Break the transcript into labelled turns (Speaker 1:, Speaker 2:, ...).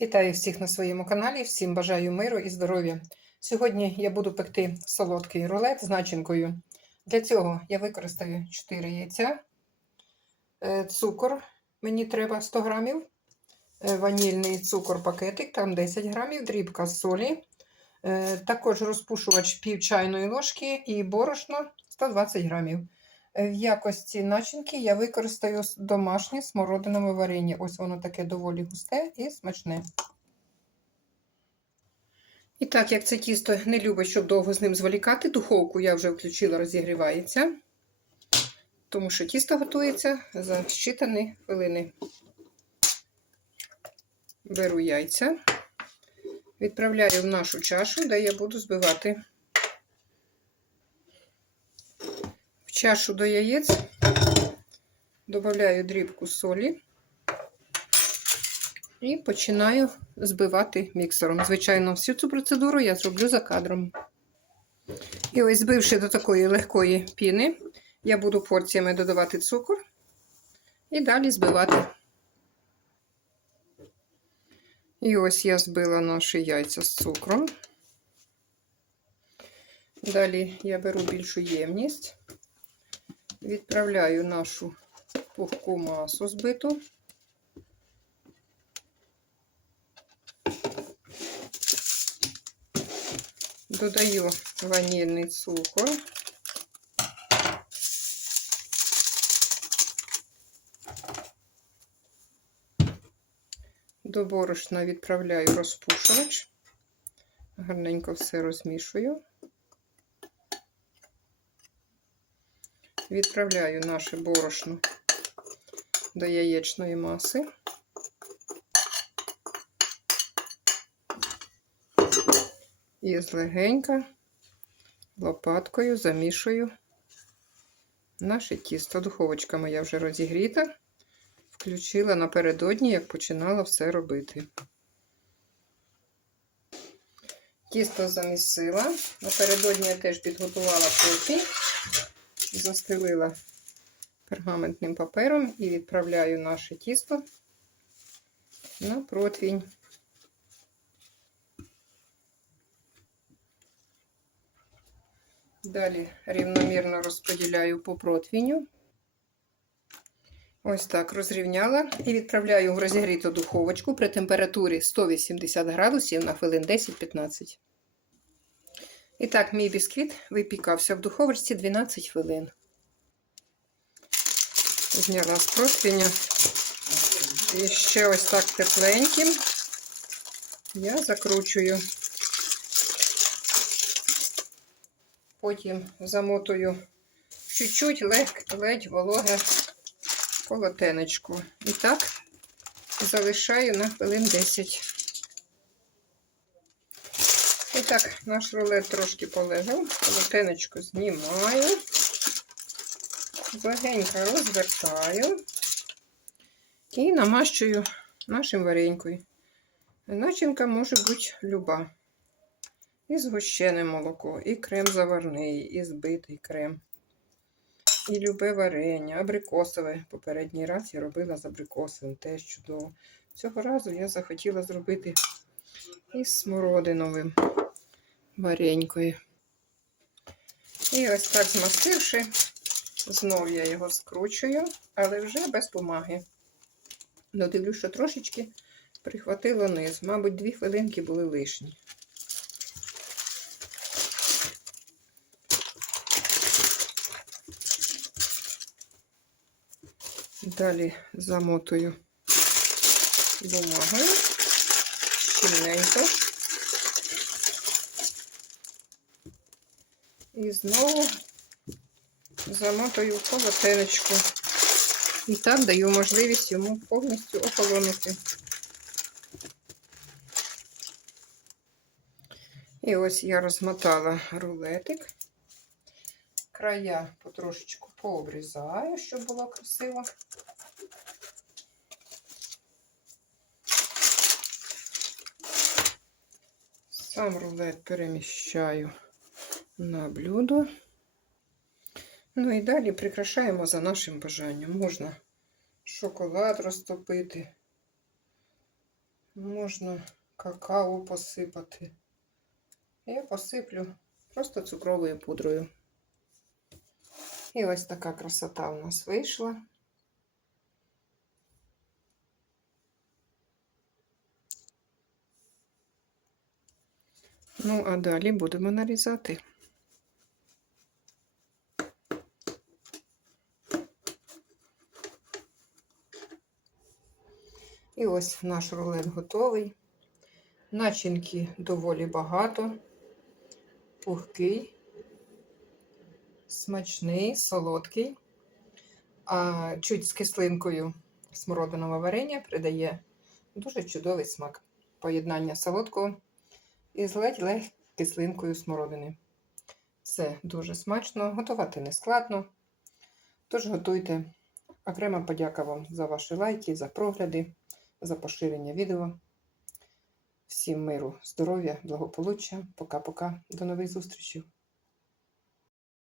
Speaker 1: Вітаю всіх на своєму каналі, всім бажаю миру і здоров'я. Сьогодні я буду пекти солодкий рулет з начинкою. Для цього я використаю 4 яйця, е, цукор, мені треба 100 грамів, е, ванільний цукор пакетик, там 10 грамів, дрібка солі, е, також розпушувач пів чайної ложки і борошно 120 грамів. В якості начинки я використаю домашнє смородинове варення. Ось воно таке доволі густе і смачне. І так, як це тісто не любить, щоб довго з ним зволікати, духовку я вже включила, розігрівається, тому що тісто готується за щитані хвилини. Беру яйця, відправляю в нашу чашу, де я буду збивати. В чашу до яєць додаю дрібку солі і починаю збивати міксером. Звичайно, всю цю процедуру я зроблю за кадром. І ось збивши до такої легкої піни, я буду порціями додавати цукор і далі збивати. І ось я збила наші яйця з цукром. Далі я беру більшу ємність, відправляю нашу пухку масу збиту. Додаю ванільний цукор. До борошна відправляю розпушувач. Гарненько все розмішую. Відправляю наше борошно до яєчної маси. І злегенька лопаткою замішую наше тісто. Духовочка моя вже розігріта. Включила напередодні, як починала все робити. Тісто замісила. Напередодні я теж підготувала противень, застелила пергаментним папером і відправляю наше тісто на противень. Далі рівномірно розподіляю по противню. Ось так розрівняла і відправляю в розігріту духовочку при температурі 180 градусів на хвилин 10-15. І так, мій бісквіт випікався в духовочці 12 хвилин. Зняла з противня. І ще ось так тепленьким я закручую. Потім замотую чуть-чуть ледь вологе полотенечку. І так залишаю на хвилин 10. Так, наш рулет трошки полежав, полотенечко знімаю, легенько розвертаю і намащую нашим варенькою. Начинка може бути люба. І згущене молоко, і крем заварний, і збитий крем. І любе варення, абрикосове. Попередній раз я робила з абрикосовим, теж чудово. Цього разу я захотіла зробити із смородиновим варенькою. І ось так змастивши, знов я його скручую, але вже без бумаги. Додивлю, що трошечки прихватило низ. Мабуть, дві хвилинки були лишні. Далі замотую бумагою щільненько. І знову замотую в. І так даю можливість йому повністю охолонути. І ось я розмотала рулетик. Края потрошечку пообрізаю, щоб було красиво. Сам рулет переміщаю на блюдо. Ну і далі прикрашаємо за нашим бажанням. Можна шоколад розтопити, Можна какао посипати. Я посиплю просто цукровою пудрою. І ось така красота у нас вийшла. Ну, а далі будемо нарізати. І ось наш рулет готовий. Начинки доволі багато, пухкий, смачний, солодкий, а чуть з кислинкою смородинове варення придає дуже чудовий смак. Поєднання солодкого із ледь-ледь кислинкою смородини. Це дуже смачно, готувати не складно. Тож готуйте. Окрема подяка вам за ваші лайки, за прогляди, за поширення відео. Всім миру, здоров'я, благополуччя. Пока-пока. До нових зустрічей.